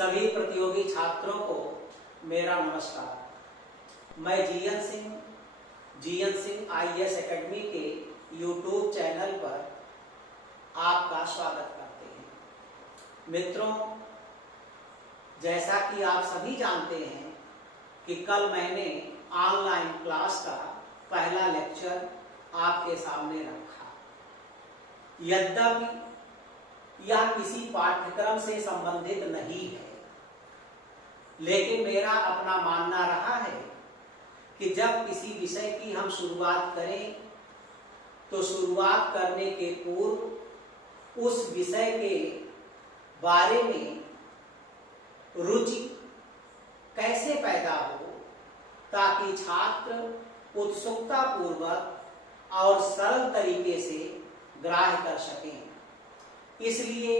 सभी प्रतियोगी छात्रों को मेरा नमस्कार। मैं जीएन सिंह आईएएस एकेडमी के यूट्यूब चैनल पर आपका स्वागत करते हैं। मित्रों, जैसा कि आप सभी जानते हैं कि कल मैंने ऑनलाइन क्लास का पहला लेक्चर आपके सामने रखा। यद्यपि यह किसी पाठ्यक्रम से संबंधित नहीं है, लेकिन मेरा अपना मानना रहा है कि जब किसी विषय की हम शुरुआत करें तो शुरुआत करने के पूर्व उस विषय के बारे में रुचि कैसे पैदा हो, ताकि छात्र उत्सुकता पूर्वक और सरल तरीके से ग्राह्य कर सकें। इसलिए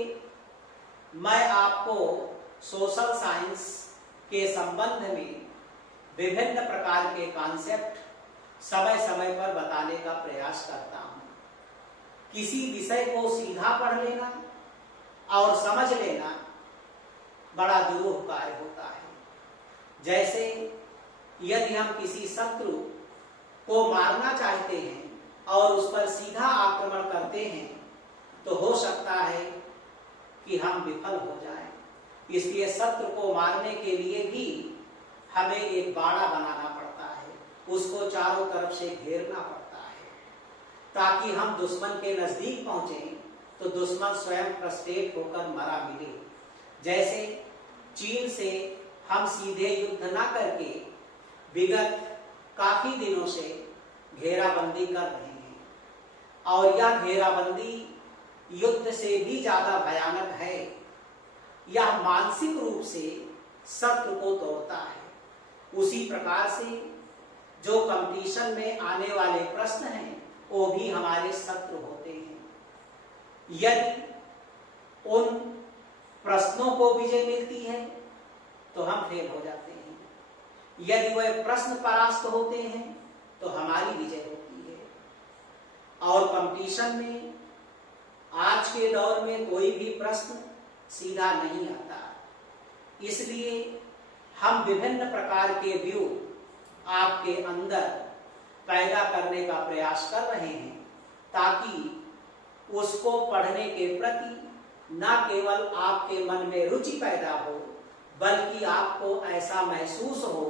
मैं आपको सोशल साइंस के संबंध में विभिन्न प्रकार के कॉन्सेप्ट समय समय पर बताने का प्रयास करता हूं। किसी विषय को सीधा पढ़ लेना और समझ लेना बड़ा दुरूह कार्य होता है। जैसे यदि हम किसी शत्रु को मारना चाहते हैं और उस पर सीधा आक्रमण करते हैं तो हो सकता है कि हम विफल हो जाएं। इसलिए शत्रु को मारने के लिए भी हमें एक बाड़ा बनाना पड़ता है, उसको चारों तरफ से घेरना पड़ता है, ताकि हम दुश्मन के नजदीक पहुंचे तो दुश्मन स्वयं फ्रस्ट्रेट होकर मरा मिले। जैसे चीन से हम सीधे युद्ध न करके विगत काफी दिनों से घेराबंदी कर रहे हैं, और यह घेराबंदी युद्ध से भी ज्यादा भयानक है। यह मानसिक रूप से शत्रु को तोड़ता है। उसी प्रकार से जो कंपटीशन में आने वाले प्रश्न हैं वो भी हमारे शत्रु होते हैं। यदि उन प्रश्नों को विजय मिलती है तो हम फेल हो जाते हैं, यदि वह प्रश्न परास्त होते हैं तो हमारी विजय होती है। और कंपटीशन में आज के दौर में कोई भी प्रश्न सीधा नहीं आता, इसलिए हम विभिन्न प्रकार के व्यू आपके अंदर पैदा करने का प्रयास कर रहे हैं, ताकि उसको पढ़ने के प्रति न केवल आपके मन में रुचि पैदा हो, बल्कि आपको ऐसा महसूस हो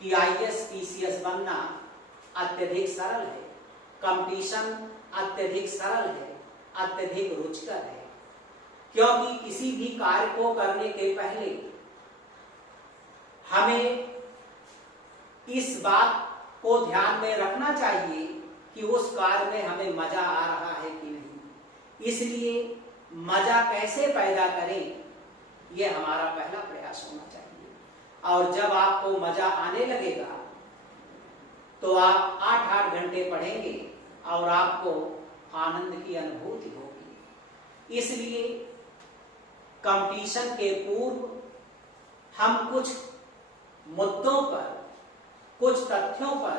कि आईएएस पीसीएस बनना अत्यधिक सरल है, कंपटीशन अत्यधिक सरल है, अत्यधिक रुचिकर है। क्योंकि किसी भी कार्य को करने के पहले हमें इस बात को ध्यान में रखना चाहिए कि उस कार्य में हमें मजा आ रहा है कि नहीं। इसलिए मजा कैसे पैदा करें, यह हमारा पहला प्रयास होना चाहिए। और जब आपको मजा आने लगेगा तो आप 8-8 घंटे पढ़ेंगे और आपको आनंद की अनुभूति होगी। इसलिए कंपटीशन के पूर्व हम कुछ मुद्दों पर, कुछ तथ्यों पर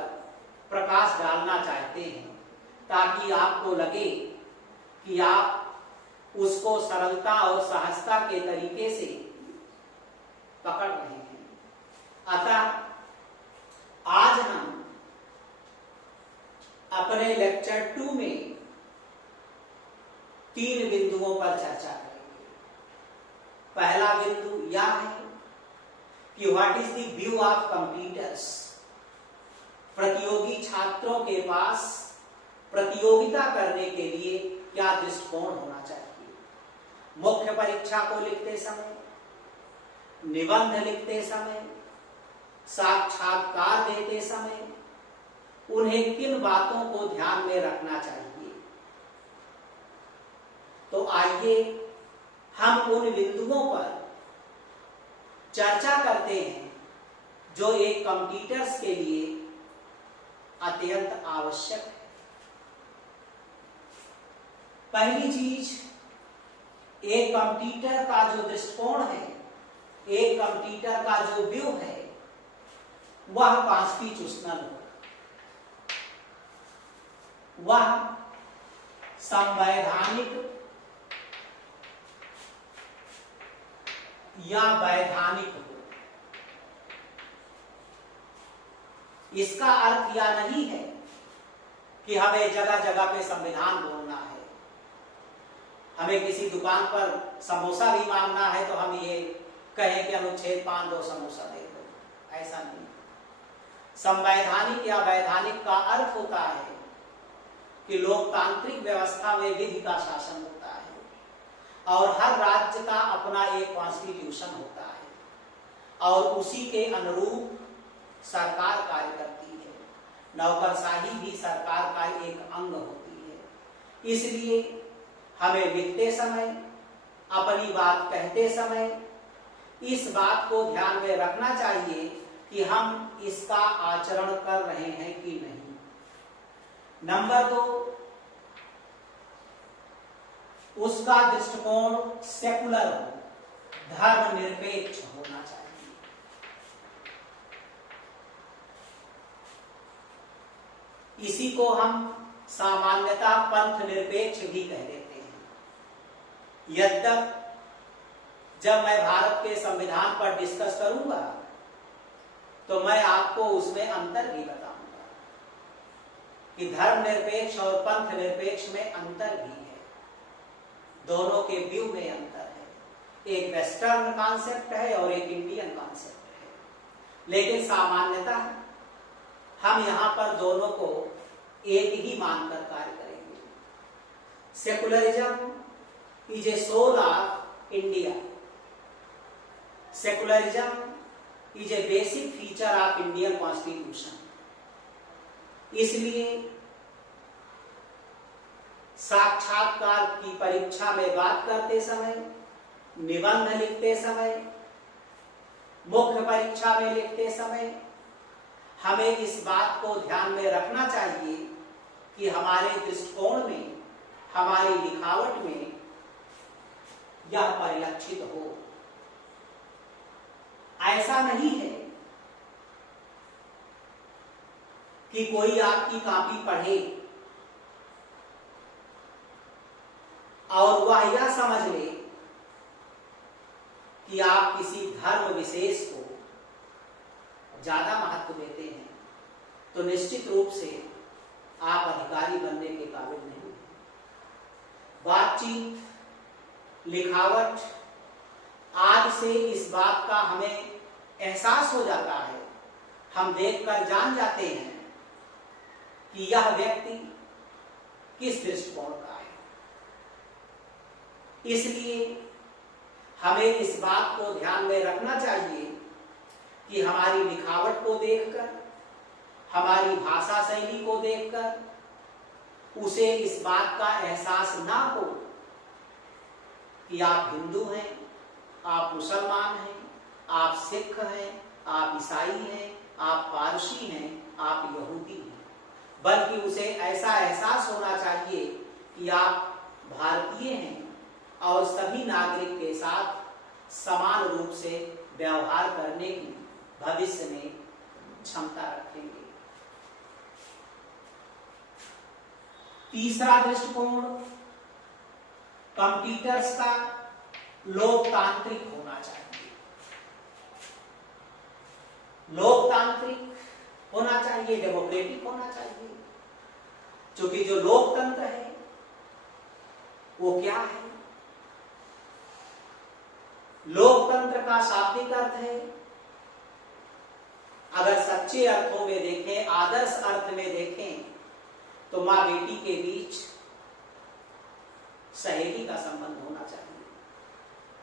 प्रकाश डालना चाहते हैं, ताकि आपको लगे कि आप उसको सरलता और सहजता के तरीके से पकड़ रहे हैं। अतः आज हम अपने लेक्चर 2 में 3 बिंदुओं पर चर्चा करेंगे। पहला बिंदु यह है कि what is the view of competitors. प्रतियोगी छात्रों के पास प्रतियोगिता करने के लिए क्या दृष्टिकोण होना चाहिए। मुख्य परीक्षा को लिखते समय, निबंध लिखते समय, साक्षात्कार देते समय उन्हें किन बातों को ध्यान में रखना चाहिए। तो आइए हम उन बिंदुओं पर चर्चा करते हैं जो एक कंप्यूटर्स के लिए अत्यंत आवश्यक है। पहली चीज, एक कंप्यूटर का जो दृष्टिकोण है, एक कंप्यूटर का जो व्यू है, वह कॉन्स्टिट्यूशनल हो, वह संवैधानिक या वैधानिक हो। इसका अर्थ यह नहीं है कि हमें जगह जगह पे संविधान बोलना है। हमें किसी दुकान पर समोसा भी मांगना है तो हम ये कहें कि अनुच्छेद 5 दो समोसा दे दो, ऐसा नहीं। संवैधानिक या वैधानिक का अर्थ होता है कि लोकतांत्रिक व्यवस्था में विधि का शासन होता है और हर राज्य का अपना एक कॉन्स्टिट्यूशन होता है और उसी के अनुरूप सरकार कार्य करती है। नौकरशाही भी सरकार का एक अंग होती है। इसलिए हमें लिखते समय, अपनी बात कहते समय इस बात को ध्यान में रखना चाहिए कि हम इसका आचरण कर रहे हैं कि नहीं। नंबर 2, उसका दृष्टिकोण सेकुलर हो, धर्मनिरपेक्ष होना चाहिए। इसी को हम सामान्यतः पंथ निरपेक्ष भी कह देते हैं। यद्यप जब मैं भारत के संविधान पर डिस्कस करूंगा तो मैं आपको उसमें अंतर भी बताऊंगा कि धर्मनिरपेक्ष और पंथ निरपेक्ष में अंतर भी है। दोनों के व्यू में अंतर है। एक वेस्टर्न कॉन्सेप्ट है और एक इंडियन कॉन्सेप्ट है। लेकिन सामान्यतः हम यहां पर दोनों को एक ही मानकर कार्य करेंगे। Secularism is a soul of India. Secularism is a basic feature of Indian constitution. इसलिए साक्षात्कार की परीक्षा में बात करते समय, निबंध लिखते समय, मुख्य परीक्षा में लिखते समय हमें इस बात को ध्यान में रखना चाहिए कि हमारे दृष्टिकोण में, हमारी लिखावट में यह परिलक्षित हो। ऐसा नहीं है कि कोई आपकी कॉपी पढ़े और वह यह समझ ले कि आप किसी धर्म विशेष को ज्यादा महत्व देते हैं, तो निश्चित रूप से आप अधिकारी बनने के काबिल नहीं हैं। बातचीत, लिखावट आदि से इस बात का हमें एहसास हो जाता है, हम देखकर जान जाते हैं कि यह व्यक्ति किस दृष्टिकोण का है। इसलिए हमें इस बात को ध्यान में रखना चाहिए कि हमारी लिखावट को देखकर, हमारी भाषा शैली को देखकर उसे इस बात का एहसास ना हो कि आप हिंदू हैं, आप मुसलमान हैं, आप सिख हैं, आप ईसाई हैं, आप पारसी हैं, आप यहूदी हैं, बल्कि उसे ऐसा एहसास होना चाहिए कि आप भारतीय हैं और सभी नागरिक के साथ समान रूप से व्यवहार करने की भविष्य में क्षमता रखेंगे। तीसरा दृष्टिकोण कंप्यूटर्स का लोकतांत्रिक होना चाहिए। लोकतांत्रिक होना चाहिए, डेमोक्रेटिक होना चाहिए। क्योंकि जो लोकतंत्र है वो क्या है? लोकतंत्र का शाब्दिक अर्थ है, अगर सच्चे अर्थों में देखें, आदर्श अर्थ में देखें, तो मां बेटी के बीच सहेली का संबंध होना चाहिए,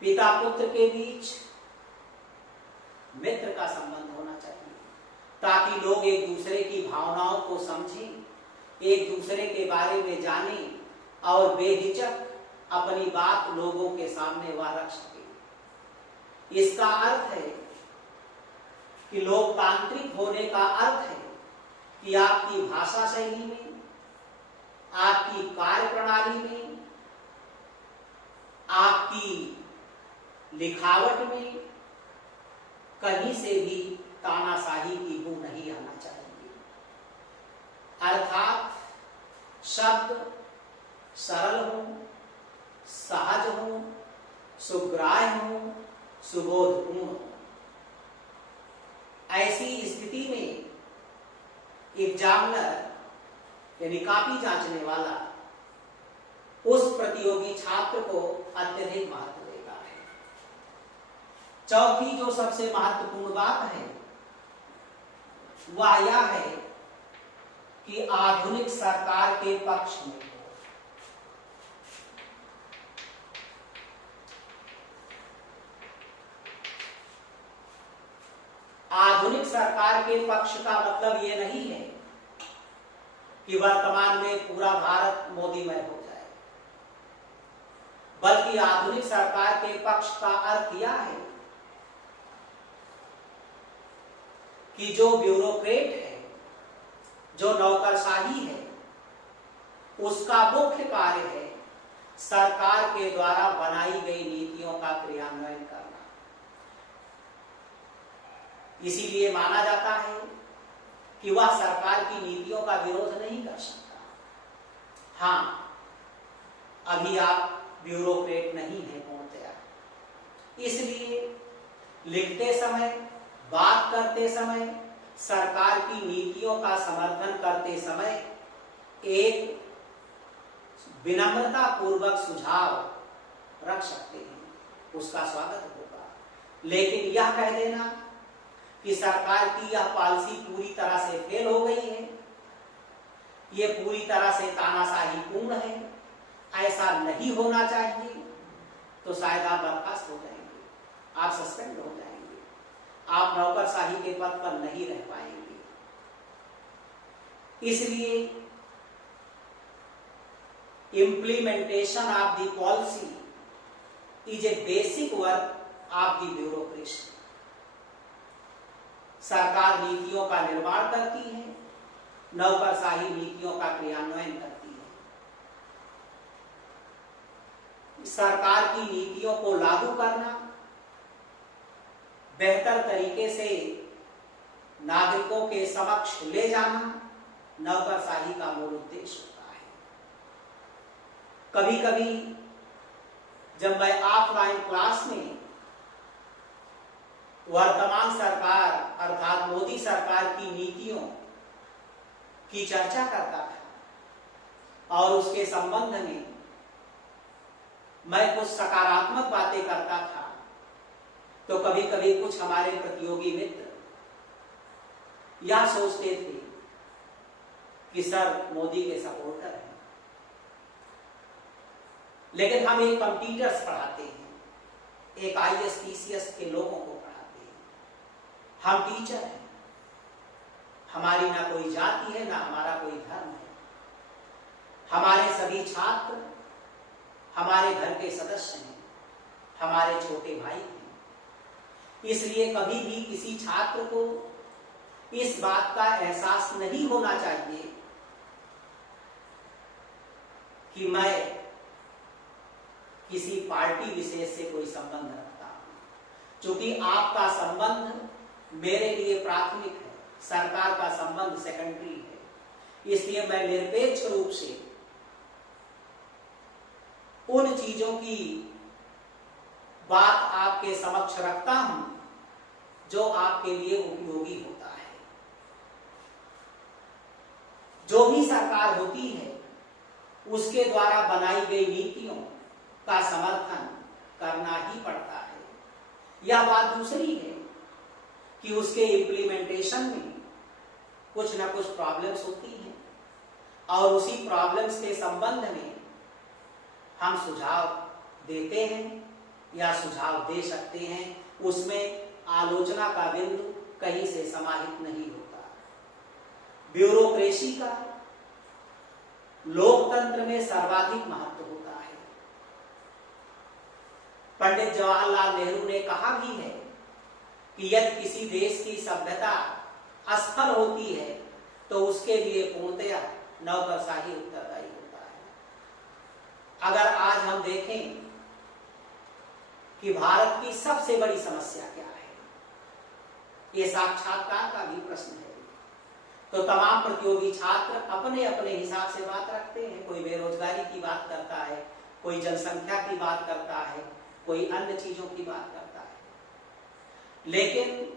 पिता पुत्र के बीच मित्र का संबंध होना चाहिए, ताकि लोग एक दूसरे की भावनाओं को समझें, एक दूसरे के बारे में जानें और बेहिचक अपनी बात लोगों के सामने वह रख सके। इसका अर्थ है कि लोकतांत्रिक होने का अर्थ है कि आपकी भाषा शैली में, आपकी कार्य प्रणाली में, आपकी लिखावट में कहीं से भी तानाशाही की बू नहीं आना चाहिए। अर्थात शब्द सरल हो, सहज हो, सुग्राह्य हो, सुबोधपूर्ण हो। ऐसी स्थिति में एग्जामिनर यानी कॉपी जांचने वाला उस प्रतियोगी छात्र को अत्यधिक महत्व देता है। चौथी जो सबसे महत्वपूर्ण बात है वह यह है कि आधुनिक सरकार के पक्ष में हो। आधुनिक सरकार के पक्ष का मतलब यह नहीं है कि वर्तमान में पूरा भारत मोदीमय हो जाए, बल्कि आधुनिक सरकार के पक्ष का अर्थ यह है कि जो ब्यूरोक्रेट है, जो नौकरशाही है, उसका मुख्य कार्य है सरकार के द्वारा बनाई गई नीतियों का क्रियान्वयन करना। इसीलिए माना जाता है कि वह सरकार की नीतियों का विरोध नहीं कर सकता। हाँ, अभी आप ब्यूरोक्रेट नहीं है पूर्णतया, इसलिए लिखते समय, बात करते समय, सरकार की नीतियों का समर्थन करते समय एक विनम्रता पूर्वक सुझाव रख सकते हैं, उसका स्वागत होगा। लेकिन यह कह देना कि सरकार की यह पॉलिसी पूरी तरह से फेल हो गई है, ये पूरी तरह से तानाशाही पूर्ण है, ऐसा नहीं होना चाहिए, तो शायद आप बर्खास्त हो जाएंगे, आप सस्पेंड हो जाएंगे, आप नौकरशाही के पद पर नहीं रह पाएंगे। इसलिए implementation of the policy is a basic work of the bureaucracy। सरकार नीतियों का निर्माण करती है, नौकरशाही नीतियों का क्रियान्वयन करती है। सरकार की नीतियों को लागू करना, बेहतर तरीके से नागरिकों के समक्ष ले जाना नौकरशाही का मूल उद्देश्य होता है। कभी कभी जब मैं ऑफलाइन क्लास में वर्तमान सरकार अर्थात मोदी सरकार की नीतियों की चर्चा करता था और उसके संबंध में मैं कुछ सकारात्मक बातें करता था, तो कभी कभी कुछ हमारे प्रतियोगी मित्र यह सोचते थे कि सर मोदी के सपोर्टर हैं। लेकिन हम एक कंप्यूटर्स पढ़ाते हैं, एक IAS TCS के लोगों को पढ़ाते हैं, हम टीचर हैं, हमारी ना कोई जाति है, ना हमारा कोई धर्म है, हमारे सभी छात्र हमारे घर के सदस्य हैं, हमारे छोटे भाई हैं। इसलिए कभी भी किसी छात्र को इस बात का एहसास नहीं होना चाहिए कि मैं किसी पार्टी विशेष से कोई संबंध रखता हूं। क्योंकि आपका संबंध मेरे लिए प्राथमिक है, सरकार का संबंध सेकेंडरी है। इसलिए मैं निरपेक्ष रूप से उन चीजों की बात आपके समक्ष रखता हूं जो आपके लिए उपयोगी होता है। जो भी सरकार होती है उसके द्वारा बनाई गई नीतियों का समर्थन करना ही पड़ता है। यह बात दूसरी है कि उसके इम्प्लीमेंटेशन में कुछ ना कुछ प्रॉब्लम्स होती हैं और उसी प्रॉब्लम्स के संबंध में हम सुझाव देते हैं या सुझाव दे सकते हैं। उसमें आलोचना का बिंदु कहीं से समाहित नहीं होता। ब्यूरोक्रेसी का लोकतंत्र में सर्वाधिक महत्व होता है। पंडित जवाहरलाल नेहरू ने कहा भी है कि यदि किसी देश की सभ्यता असफल होती है तो उसके लिए पूर्णतया नौकरशाही उत्तरदायी होता है। अगर आज हम देखें कि भारत की सबसे बड़ी समस्या क्या है, ये साक्षात्कार का भी प्रश्न है, तो तमाम प्रतियोगी छात्र अपने अपने हिसाब से बात रखते हैं। कोई बेरोजगारी की बात करता है, कोई जनसंख्या की बात करता है, कोई अन्य चीजों की बात करता है। लेकिन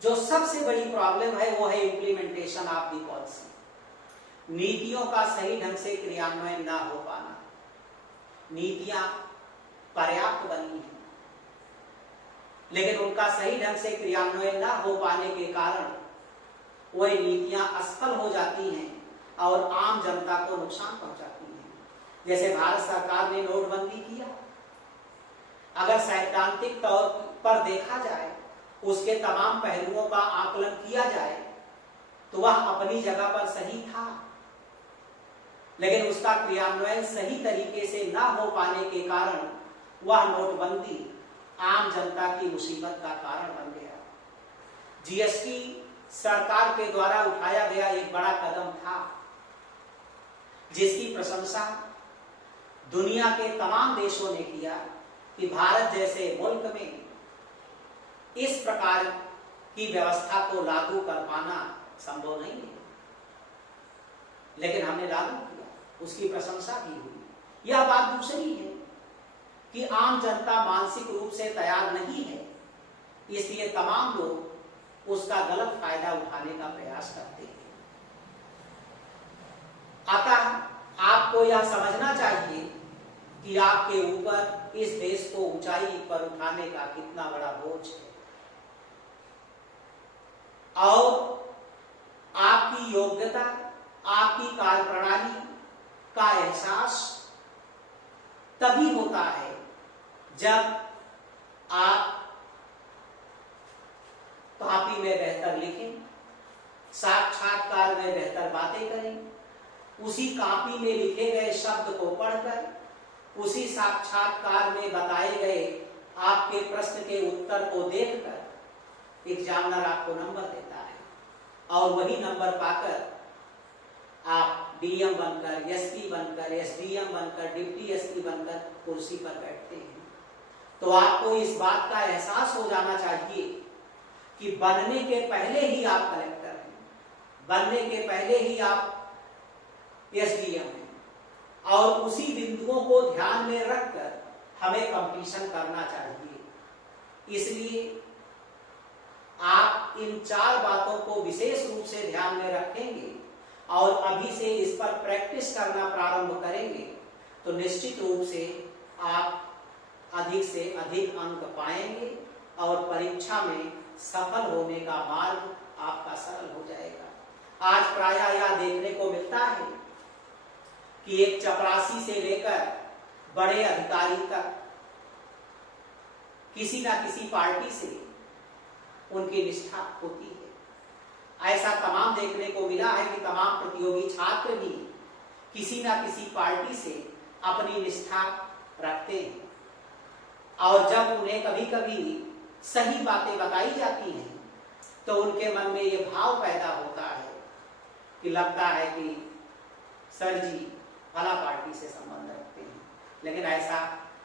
जो सबसे बड़ी प्रॉब्लम है वो है इम्प्लीमेंटेशन ऑफ द पॉलिसी। नीतियों का सही ढंग से क्रियान्वयन ना हो पाना। नीतियां पर्याप्त बनी हैं, लेकिन उनका सही ढंग से क्रियान्वयन ना हो पाने के कारण वह नीतियां असफल हो जाती हैं और आम जनता को नुकसान पहुंचाती हैं। जैसे भारत सरकार ने नोटबंदी किया, अगर सैद्धांतिक तौर पर देखा जाए, उसके तमाम पहलुओं का आकलन किया जाए, तो वह अपनी जगह पर सही था, लेकिन उसका क्रियान्वयन सही तरीके से ना हो पाने के कारण वह नोटबंदी आम जनता की मुसीबत का कारण बन गया। जीएसटी सरकार के द्वारा उठाया गया एक बड़ा कदम था, जिसकी प्रशंसा दुनिया के तमाम देशों ने किया कि भारत जैसे मुल्क में इस प्रकार की व्यवस्था को लागू कर पाना संभव नहीं है, लेकिन हमने लागू किया, उसकी प्रशंसा भी हुई। यह बात दूसरी है कि आम जनता मानसिक रूप से तैयार नहीं है, इसलिए तमाम लोग उसका गलत फायदा उठाने का प्रयास करते हैं। अतः आपको यह समझना चाहिए कि आपके ऊपर इस देश को ऊंचाई पर उठाने का कितना बड़ा बोझ है, और आपकी योग्यता, आपकी कार्यप्रणाली का एहसास तभी होता है जब आप कॉपी में बेहतर लिखें, साक्षात्कार में बेहतर बातें करें, उसी कॉपी में लिखे गए शब्द को पढ़कर, उसी साक्षात्कार में बताए गए आपके प्रश्न के उत्तर को देखकर एग्जामिनर आपको नंबर देता है, और वही नंबर पाकर आप डीएम बनकर, एसपी बनकर, एसडीएम बनकर, डिप्टी एसपी बनकर कुर्सी पर बैठते हैं। तो आपको इस बात का एहसास हो जाना चाहिए कि बनने के पहले ही आप कलेक्टर हैं, बनने के पहले ही आप एसडीएम हैं, और उसी बिंदुओं को ध्यान में रखकर हमें कंपटीशन करना चाहिए। इसलिए आप इन 4 बातों को विशेष रूप से ध्यान में रखेंगे और अभी से इस पर प्रैक्टिस करना प्रारंभ करेंगे, तो निश्चित रूप से आप अधिक से अधिक अंक पाएंगे और परीक्षा में सफल होने का मार्ग आपका सरल हो जाएगा। आज प्रायः यह देखने को मिलता है कि एक चपरासी से लेकर बड़े अधिकारी तक किसी न किसी पार्टी से उनकी निष्ठा होती है। ऐसा तमाम देखने को मिला है कि तमाम प्रतियोगी छात्र भी किसी न किसी पार्टी से अपनी निष्ठा रखते हैं, और जब उन्हें कभी कभी सही बातें बताई जाती हैं तो उनके मन में ये भाव पैदा होता है कि लगता है कि सर जी फला पार्टी से संबंध रखते हैं। लेकिन ऐसा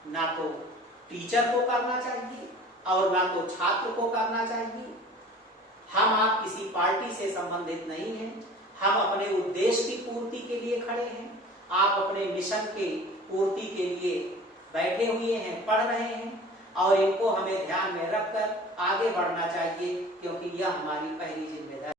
ना तो टीचर को करना चाहिए और ना तो छात्र को करना चाहिए। हम आप किसी पार्टी से संबंधित नहीं हैं, हम अपने उद्देश्य की पूर्ति के लिए खड़े हैं, आप अपने मिशन के पूर्ति के लिए बैठे हुए हैं, पढ़ रहे हैं, और इनको हमें ध्यान में रखकर आगे बढ़ना चाहिए, क्योंकि यह हमारी पहली जिम्मेदारी